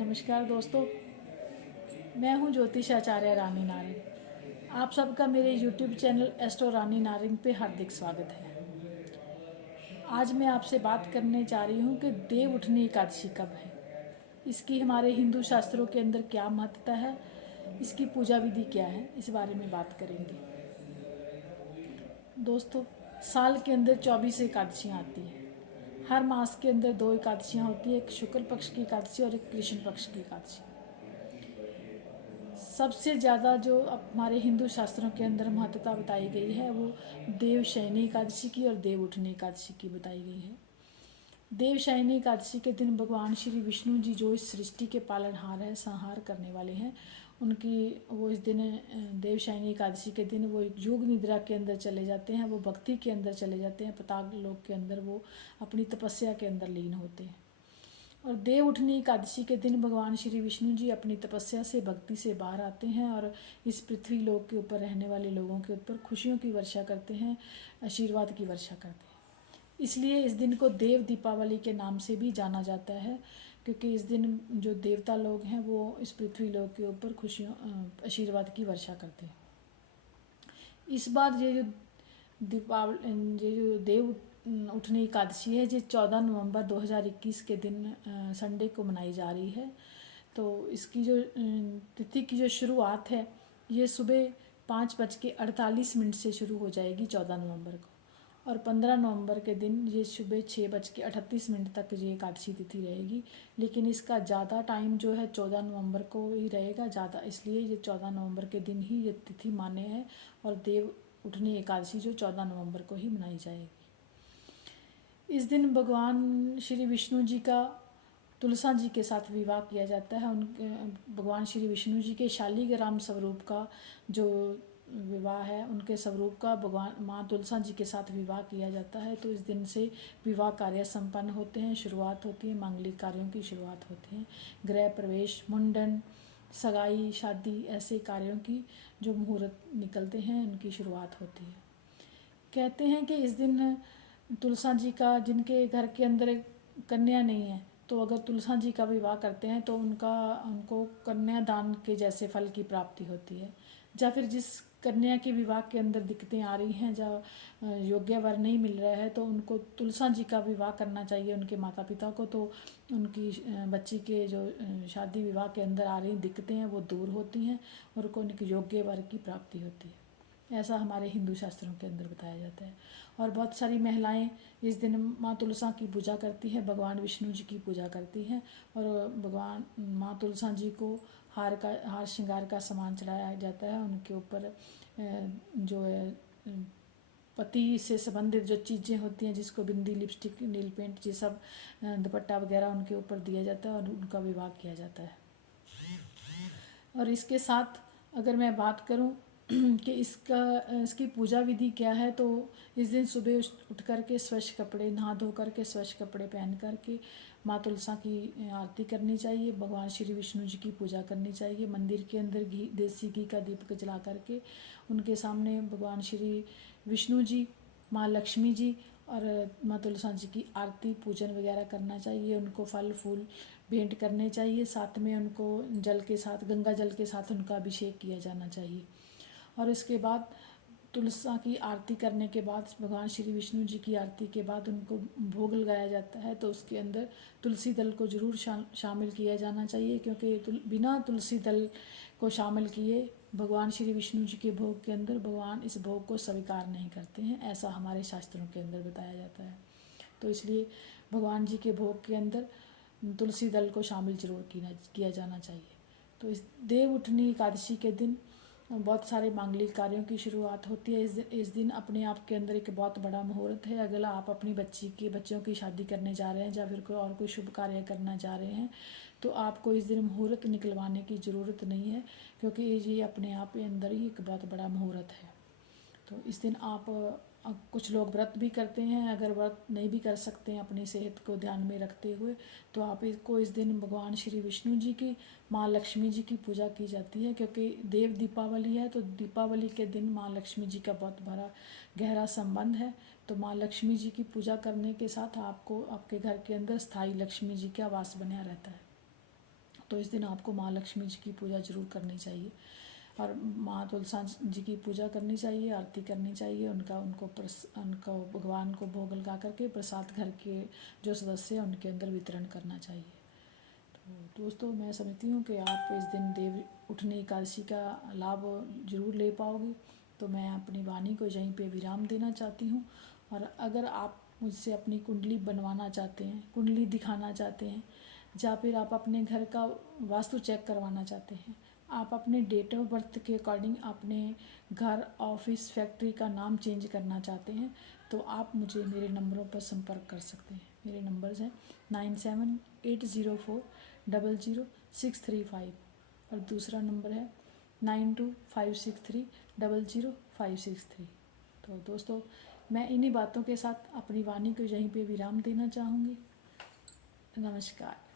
नमस्कार दोस्तों, मैं हूं ज्योतिष आचार्य रानी नारिंग। आप सबका मेरे YouTube चैनल एस्ट्रो रानी नारिंग पे हार्दिक स्वागत है। आज मैं आपसे बात करने जा रही हूं कि देव उठनी एकादशी कब है, इसकी हमारे हिंदू शास्त्रों के अंदर क्या महत्ता है, इसकी पूजा विधि क्या है, इस बारे में बात करेंगे। दोस्तों, साल के अंदर 24 एकादशियाँ आती हैं। हर मास के अंदर 2 एकादशियाँ होती है, एक शुक्ल पक्ष की एकादशी और एक कृष्ण पक्ष की एकादशी। सबसे ज़्यादा जो अब हमारे हिंदू शास्त्रों के अंदर महत्ता बताई गई है वो देवशयनी एकादशी की और देव उठनी एकादशी की बताई गई है। देवशयनी एकादशी के दिन भगवान श्री विष्णु जी जो इस सृष्टि के पालनहार है, संहार करने वाले हैं, उनकी वो इस दिन देवशयनी एकादशी के दिन वो एक योग निद्रा के अंदर चले जाते हैं, वो भक्ति के अंदर चले जाते हैं, पताग लोक के अंदर वो अपनी तपस्या के अंदर लीन होते हैं। और देव उठनी एकादशी के दिन भगवान श्री विष्णु जी अपनी तपस्या से भक्ति से बाहर आते हैं और इस पृथ्वी लोक के ऊपर रहने वाले लोगों के ऊपर खुशियों की वर्षा करते हैं, आशीर्वाद की वर्षा करते हैं। इसलिए इस दिन को देव दीपावली के नाम से भी जाना जाता है, क्योंकि इस दिन जो देवता लोग हैं वो इस पृथ्वी लोक के ऊपर खुशियों आशीर्वाद की वर्षा करते हैं। इस बार ये जो दीपावली ये जो देव उठनी एकादशी है, ये 14 नवंबर 2021 के दिन संडे को मनाई जा रही है। तो इसकी जो तिथि की जो शुरुआत है ये सुबह 5:48 से शुरू हो जाएगी 14 नवंबर को, और 15 नवंबर के दिन ये सुबह 6:38 तक ये एकादशी तिथि रहेगी। लेकिन इसका ज़्यादा टाइम जो है 14 नवंबर को ही रहेगा ज़्यादा, इसलिए ये 14 नवंबर के दिन ही ये तिथि मान्य है और देव उठनी एकादशी जो 14 नवंबर को ही मनाई जाएगी। इस दिन भगवान श्री विष्णु जी का तुलसा जी के साथ विवाह किया जाता है। उनके भगवान श्री विष्णु जी के शालीग्राम स्वरूप का जो विवाह है, उनके स्वरूप का भगवान माँ तुलसा जी के साथ विवाह किया जाता है। तो इस दिन से विवाह कार्य संपन्न होते हैं, शुरुआत होती है, मांगलिक कार्यों की शुरुआत होती है। गृह प्रवेश, मुंडन, सगाई, शादी, ऐसे कार्यों की जो मुहूर्त निकलते हैं उनकी शुरुआत होती है। कहते हैं कि इस दिन तुलसा जी का, जिनके घर के अंदर कन्या नहीं है, तो अगर तुलसा जी का विवाह करते हैं तो उनको कन्यादान के जैसे फल की प्राप्ति होती है। या फिर जिस कन्या के विवाह के अंदर दिक्कतें आ रही हैं, या योग्य वर नहीं मिल रहा है, तो उनको तुलसा जी का विवाह करना चाहिए उनके माता पिता को। तो उनकी बच्ची के जो शादी विवाह के अंदर आ रही दिक्कतें हैं वो दूर होती हैं और उनको उनके योग्य वर की प्राप्ति होती है। ऐसा हमारे हिंदू शास्त्रों के अंदर बताया जाता है। और बहुत सारी महिलाएं इस दिन माँ तुलसा की पूजा करती है, भगवान विष्णु जी की पूजा करती हैं, और भगवान माँ तुलसा जी को हार श्रृंगार का सामान चढ़ाया जाता है। उनके ऊपर जो है पति से संबंधित जो चीज़ें होती हैं, जिसको बिंदी, लिपस्टिक, नील पेंट, ये सब दुपट्टा वगैरह उनके ऊपर दिया जाता है और उनका विवाह किया जाता है। और इसके साथ अगर मैं बात करूं कि इसकी पूजा विधि क्या है, तो इस दिन सुबह उठ करके स्वच्छ कपड़े, नहा धो करके स्वच्छ कपड़े पहन करके माँ तुलसा की आरती करनी चाहिए, भगवान श्री विष्णु जी की पूजा करनी चाहिए। मंदिर के अंदर देसी घी का दीपक जला करके उनके सामने भगवान श्री विष्णु जी, माँ लक्ष्मी जी और माँ तुलसा जी की आरती पूजन वगैरह करना चाहिए। उनको फल फूल भेंट करने चाहिए, साथ में उनको जल के साथ, गंगा जल के साथ उनका अभिषेक किया जाना चाहिए। और इसके बाद तुलसा की आरती करने के बाद, भगवान श्री विष्णु जी की आरती के बाद उनको भोग लगाया जाता है। तो उसके अंदर तुलसी दल को ज़रूर शामिल किया जाना चाहिए, क्योंकि बिना तुलसी दल को शामिल किए भगवान श्री विष्णु जी के भोग के अंदर भगवान इस भोग को स्वीकार नहीं करते हैं, ऐसा हमारे शास्त्रों के अंदर बताया जाता है। तो इसलिए भगवान जी के भोग के अंदर तुलसी दल को शामिल जरूर किया जाना चाहिए। तो इस देव उठनी एकादशी के दिन बहुत सारे मांगलिक कार्यों की शुरुआत होती है। इस दिन अपने आप के अंदर एक बहुत बड़ा मुहूर्त है। अगर आप अपनी बच्चियों की शादी करने जा रहे हैं या फिर कोई शुभ कार्य करना जा रहे हैं, तो आपको इस दिन मुहूर्त निकलवाने की ज़रूरत नहीं है, क्योंकि ये अपने आप के अंदर ही एक बहुत बड़ा मुहूर्त है। तो इस दिन आप कुछ लोग व्रत भी करते हैं। अगर व्रत नहीं भी कर सकते हैं अपनी सेहत को ध्यान में रखते हुए, तो आप इसको इस दिन भगवान श्री विष्णु जी की, माँ लक्ष्मी जी की पूजा की जाती है, क्योंकि देव दीपावली है। तो दीपावली के दिन माँ लक्ष्मी जी का बहुत बड़ा गहरा संबंध है। तो माँ लक्ष्मी जी की पूजा करने के साथ आपको आपके घर के अंदर स्थायी लक्ष्मी जी का वास बना रहता है। तो इस दिन आपको माँ लक्ष्मी जी की पूजा जरूर करनी चाहिए और माँ तुलसा जी की पूजा करनी चाहिए, आरती करनी चाहिए, उनको भगवान को भोग लगा करके प्रसाद घर के जो सदस्य हैं उनके अंदर वितरण करना चाहिए। तो दोस्तों मैं समझती हूँ कि आप इस दिन देव उठनी एकादशी का लाभ जरूर ले पाओगे। तो मैं अपनी वाणी को यहीं पे विराम देना चाहती हूँ। और अगर आप मुझसे अपनी कुंडली बनवाना चाहते हैं, कुंडली दिखाना चाहते हैं, या फिर आप अपने घर का वास्तु चेक करवाना चाहते हैं, आप अपने डेट ऑफ बर्थ के अकॉर्डिंग अपने घर, ऑफिस, फैक्ट्री का नाम चेंज करना चाहते हैं, तो आप मुझे मेरे नंबरों पर संपर्क कर सकते हैं। मेरे नंबर्स हैं 9780400635 और दूसरा नंबर है 9256300563। तो दोस्तों मैं इन्हीं बातों के साथ अपनी वाणी को यहीं पे विराम देना चाहूँगी। नमस्कार।